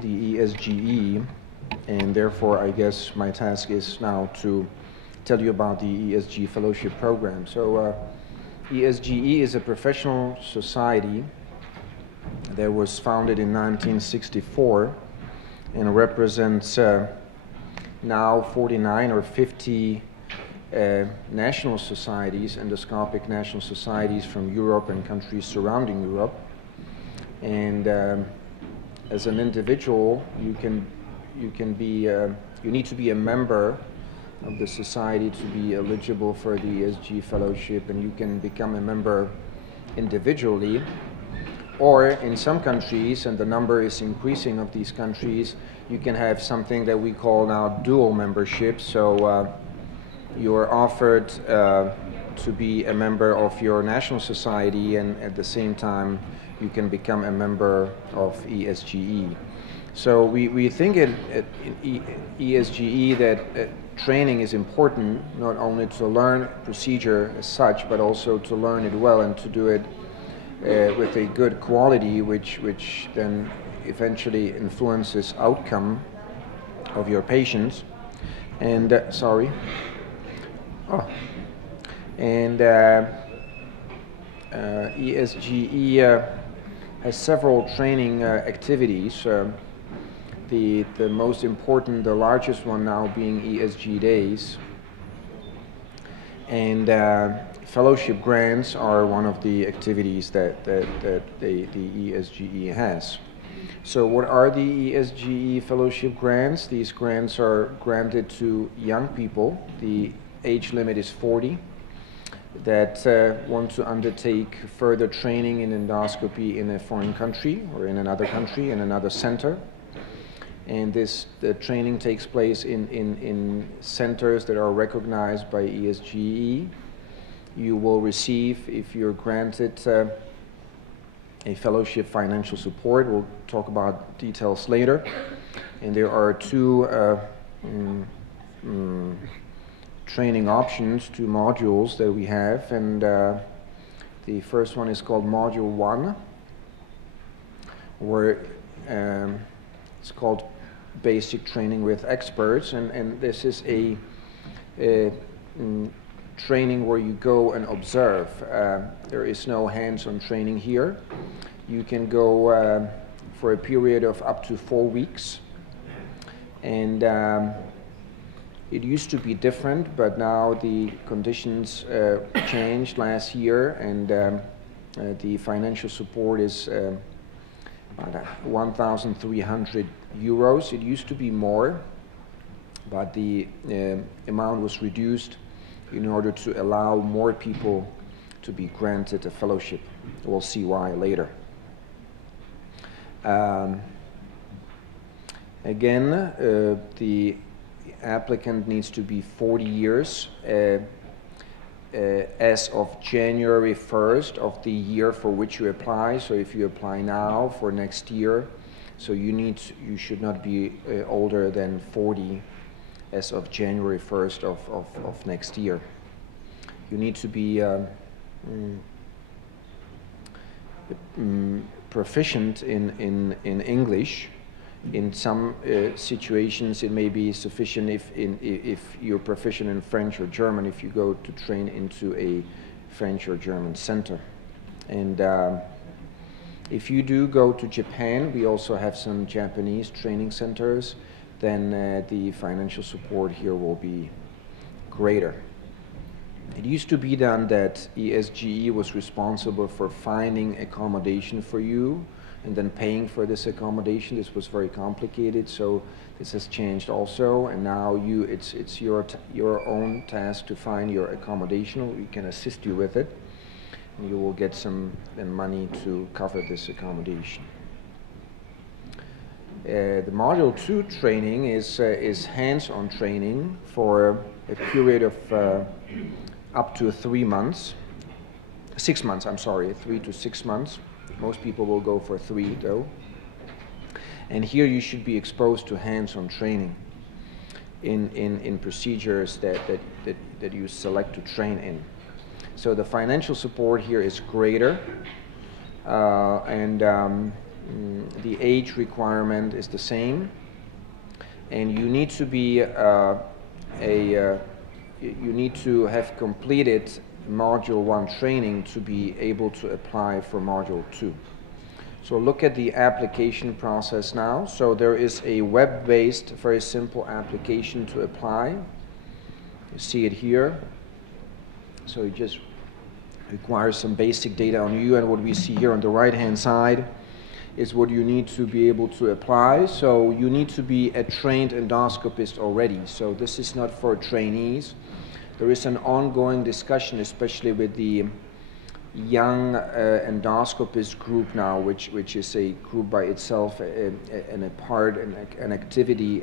the ESGE, and therefore I guess my task is now to tell you about the ESG Fellowship Program. So ESGE is a professional society that was founded in 1964 and represents now 49 or 50 national societies, endoscopic national societies from Europe and countries surrounding Europe. And as an individual, you need to be a member of the society to be eligible for the ESG Fellowship, and you can become a member individually. Or in some countries, and the number is increasing of these countries, you can have something that we call now dual membership. So you are offered to be a member of your national society, and at the same time you can become a member of ESGE. So we think at ESGE that training is important, not only to learn procedure as such, but also to learn it well and to do it with a good quality, which then eventually influences outcome of your patients. And ESGE has several training activities. The most important, the largest one now being ESG Days. And fellowship grants are one of the activities that the ESGE has. So what are the ESGE fellowship grants? These grants are granted to young people. The age limit is 40 that want to undertake further training in endoscopy in a foreign country or in another country, in another center. And the training takes place in centers that are recognized by ESGE. You will receive, if you're granted a fellowship, financial support. We'll talk about details later. And there are two training options, two modules that we have. And the first one is called Module 1, where it's called Basic Training with Experts, and this is a training where you go and observe. There is no hands-on training here. You can go for a period of up to 4 weeks, and it used to be different, but now the conditions changed last year, and the financial support is 1,300 euros. It used to be more, but the amount was reduced in order to allow more people to be granted a fellowship. We'll see why later. Again, the applicant needs to be 40 years as of January 1st of the year for which you apply. So if you apply now for next year, so you should not be older than 40 as of January 1st of next year. You need to be proficient in English. In some situations, it may be sufficient if you're proficient in French or German, if you go to train into a French or German center. And if you do go to Japan, we also have some Japanese training centers, then the financial support here will be greater. It used to be done that ESGE was responsible for finding accommodation for you and then paying for this accommodation. This was very complicated, so this has changed also, and now it's your own task to find your accommodation. We can assist you with it, and you will get some money to cover this accommodation. The Module 2 training is hands-on training for a period of up to 3 months. 6 months, I'm sorry, 3 to 6 months. Most people will go for 3 though. And here you should be exposed to hands-on training in procedures that you select to train in. So the financial support here is greater, and the age requirement is the same, and you need to be you need to have completed Module 1 training to be able to apply for Module 2. So look at the application process now. So there is a web-based, very simple application to apply. You see it here. So it just requires some basic data on you, and what we see here on the right-hand side is what you need to be able to apply. So you need to be a trained endoscopist already. So this is not for trainees. There is an ongoing discussion, especially with the young endoscopist group now, which is a group by itself and a part and an activity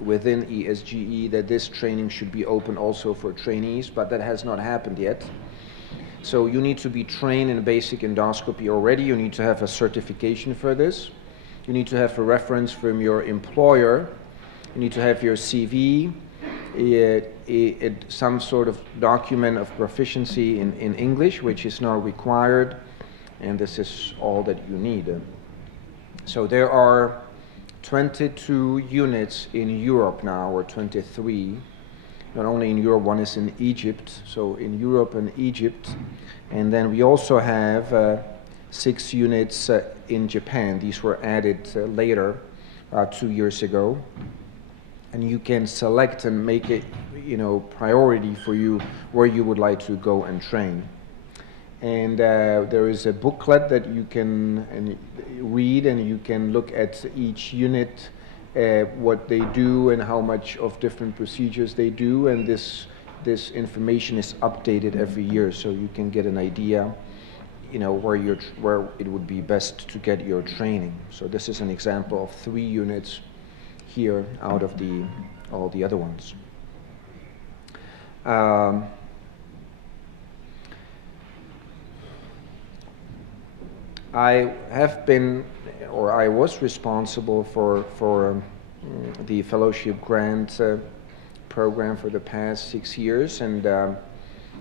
within ESGE, that this training should be open also for trainees, but that has not happened yet. So you need to be trained in basic endoscopy already. You need to have a certification for this. You need to have a reference from your employer. You need to have your CV, some sort of document of proficiency in English, which is now required, and this is all that you need. So there are 22 units in Europe now, or 23. Not only in Europe, one is in Egypt, so in Europe and Egypt. And then we also have 6 units in Japan. These were added later, 2 years ago. And you can select and make it, priority for you where you would like to go and train. And there is a booklet that you can read, and you can look at each unit, what they do and how much of different procedures they do, and this information is updated every year, so you can get an idea, where it would be best to get your training. So this is an example of 3 units here out of all the other ones. I have been, or I was responsible for the fellowship grant program for the past 6 years, and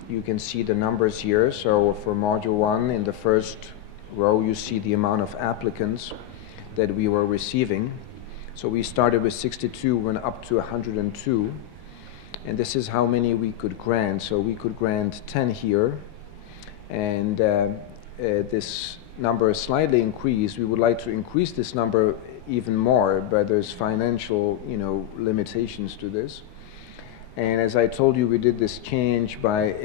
you can see the numbers here. So for Module 1, in the first row, you see the amount of applicants that we were receiving. So we started with 62, went up to 102, and this is how many we could grant. So we could grant 10 here, and this number is slightly increased. We would like to increase this number even more, but there's financial, limitations to this. And as I told you, we did this change by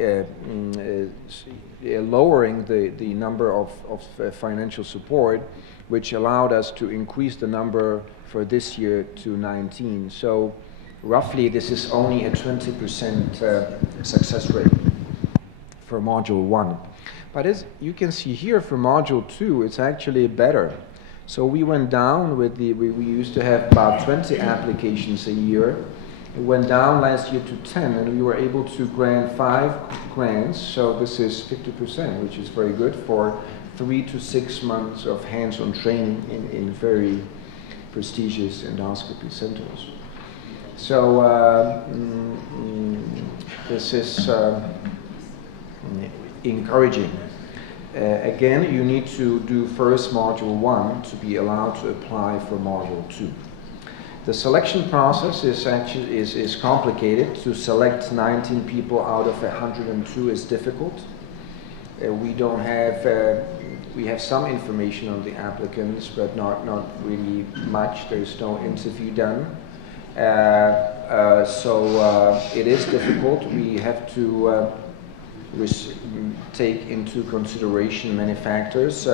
lowering the number of financial support, which allowed us to increase the number for this year to 19. So roughly this is only a 20% success rate for Module 1. But as you can see here for Module 2, it's actually better. So we went down with we used to have about 20 applications a year. It went down last year to 10, and we were able to grant 5 grants. So this is 50%, which is very good for 3 to 6 months of hands-on training in very prestigious endoscopy centers. So this is encouraging. Again, you need to do first Module 1 to be allowed to apply for Module 2. The selection process is complicated. To select 19 people out of 102 is difficult. We don't have we have some information on the applicants, but not really much. There's no interview done. So it is difficult. We have to take into consideration many factors,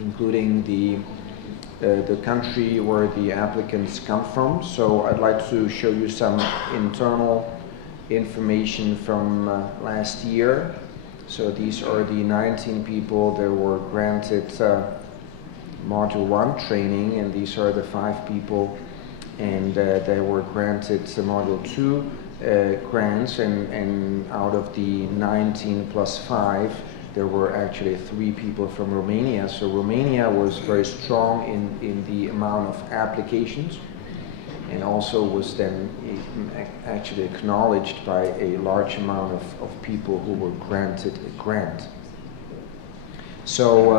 including the country where the applicants come from. So I'd like to show you some internal information from last year. So these are the 19 people that were granted Module 1 training, and these are the 5 people, and they were granted Module 2 grants, and out of the 19 plus 5, there were actually 3 people from Romania. So Romania was very strong in the amount of applications, and also was then actually acknowledged by a large amount of people who were granted a grant. So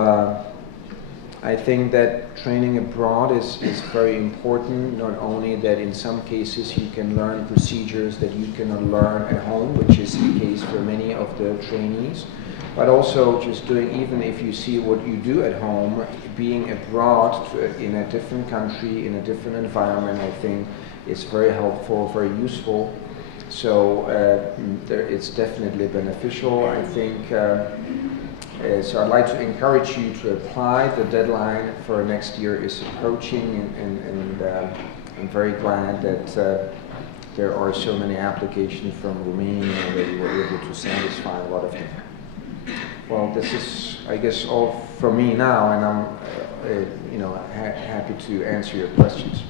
I think that training abroad is very important, not only that in some cases you can learn procedures that you cannot learn at home, which is the case for many of the trainees, but also just doing, even if you see what you do at home, being abroad in a different country, in a different environment, I think is very helpful, very useful. So it's definitely beneficial, I think. So I'd like to encourage you to apply. The deadline for next year is approaching, and I'm very glad that there are so many applications from Romania and that you were able to satisfy a lot of them. Well, this is, I guess, all from me now, and I'm happy to answer your questions.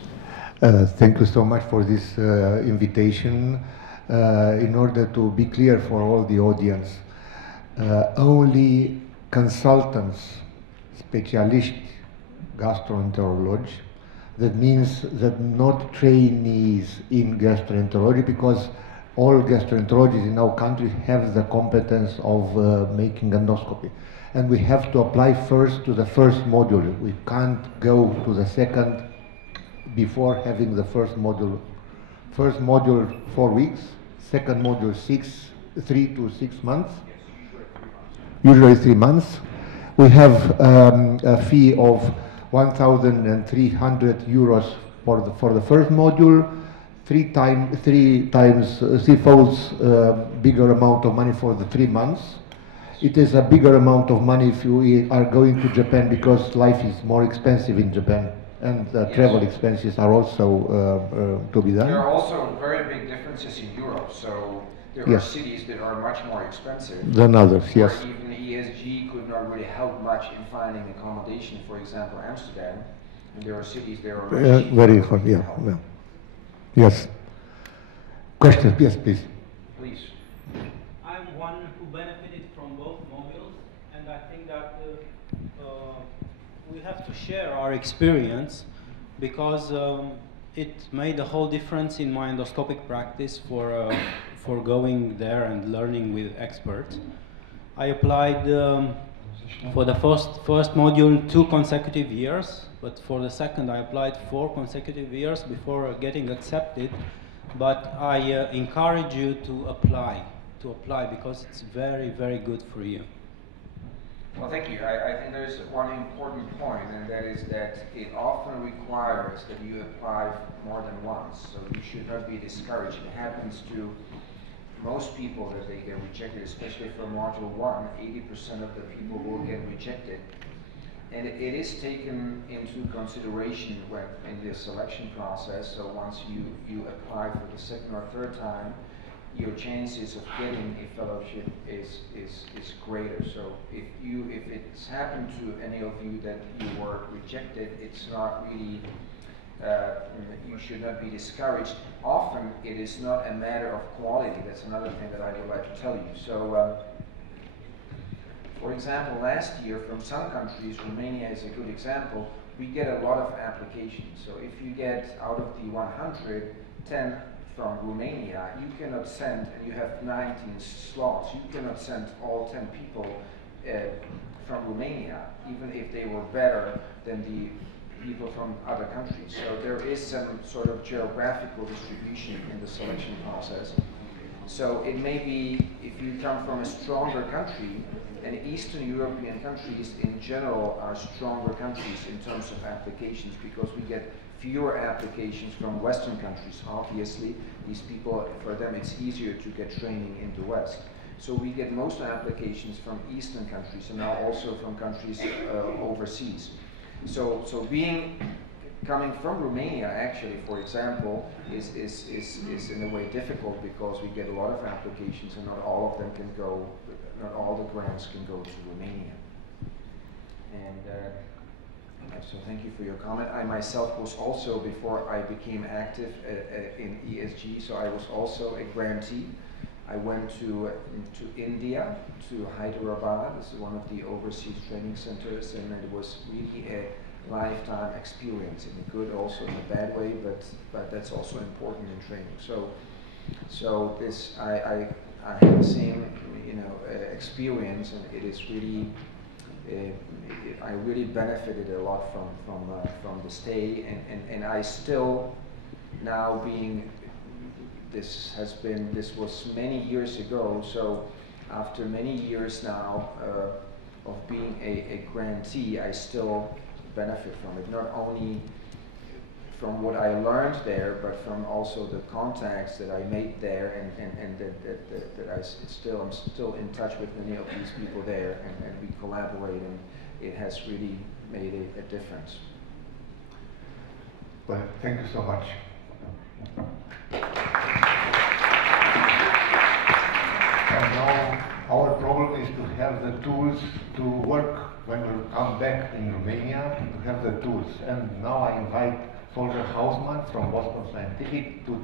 Thank you so much for this invitation. In order to be clear for all the audience, only consultants, specialists, gastroenterology, that means that not trainees in gastroenterology, because all gastroenterologists in our country have the competence of making endoscopy. And we have to apply first to the first module. We can't go to the second before having the first module. First module 4 weeks, second module 3 to 6 months. Usually 3 months. We have a fee of 1,300 euros for the first module, three-folds bigger amount of money for the 3 months. It is a bigger amount of money if you are going to Japan, because life is more expensive in Japan, and yes, travel expenses are also to be done. There are also very big differences in Europe, so there are cities that are much more expensive than others, yes. Even ESG could not really help much in finding accommodation. For example, Amsterdam, and there are cities that are very hard, yeah. Yes. Question, yes, please. Please. I'm one who benefited from both modules, and I think that we have to share our experience, because it made a whole difference in my endoscopic practice for going there and learning with experts. I applied for the first module 2 consecutive years, but for the second I applied 4 consecutive years before getting accepted. But I encourage you to apply because it's very, very good for you. Well, thank you. I think there's one important point, and that is that it often requires that you apply more than once. So you should not be discouraged. It happens to most people that they get rejected, especially for module 1. 80% of the people will get rejected. And it is taken into consideration in the selection process. So once you apply for the second or third time, your chances of getting a fellowship is greater. So if it's happened to any of you that you were rejected, it's not really, you should not be discouraged. Often it is not a matter of quality. That's another thing that I would like to tell you. So for example, last year from some countries, Romania is a good example, we get a lot of applications. So if you get out of the 100, 10 from Romania, you cannot send, and you have 19 slots, you cannot send all 10 people from Romania, even if they were better than the people from other countries. So there is some sort of geographical distribution in the selection process. So it may be, if you come from a stronger country, and Eastern European countries in general are stronger countries in terms of applications, because we get fewer applications from Western countries. Obviously, these people, for them it's easier to get training in the West. So we get most applications from Eastern countries, and now also from countries overseas. So coming from Romania, actually, for example, is in a way difficult, because we get a lot of applications and not all of them can go, not all the grants can go to Romania. And so thank you for your comment. I myself was also, before I became active in ESG, so I was also a grantee. I went to India, to Hyderabad. This is one of the overseas training centers, and it was really a lifetime experience, in a good, also in a bad way, but that's also important in training. So this, I had the same experience, and it is really I really benefited a lot from the stay, and I still, now being, this was many years ago, so after many years now of being a grantee, I still benefit from it, not only from what I learned there, but from also the contacts that I made there, and that I'm still in touch with many of these people there, and we collaborate, and it has really made a difference. Well, thank you so much. And now our problem is to have the tools to work when we come back in Romania, to have the tools. And now I invite Volker Hausmann from Boston Scientific to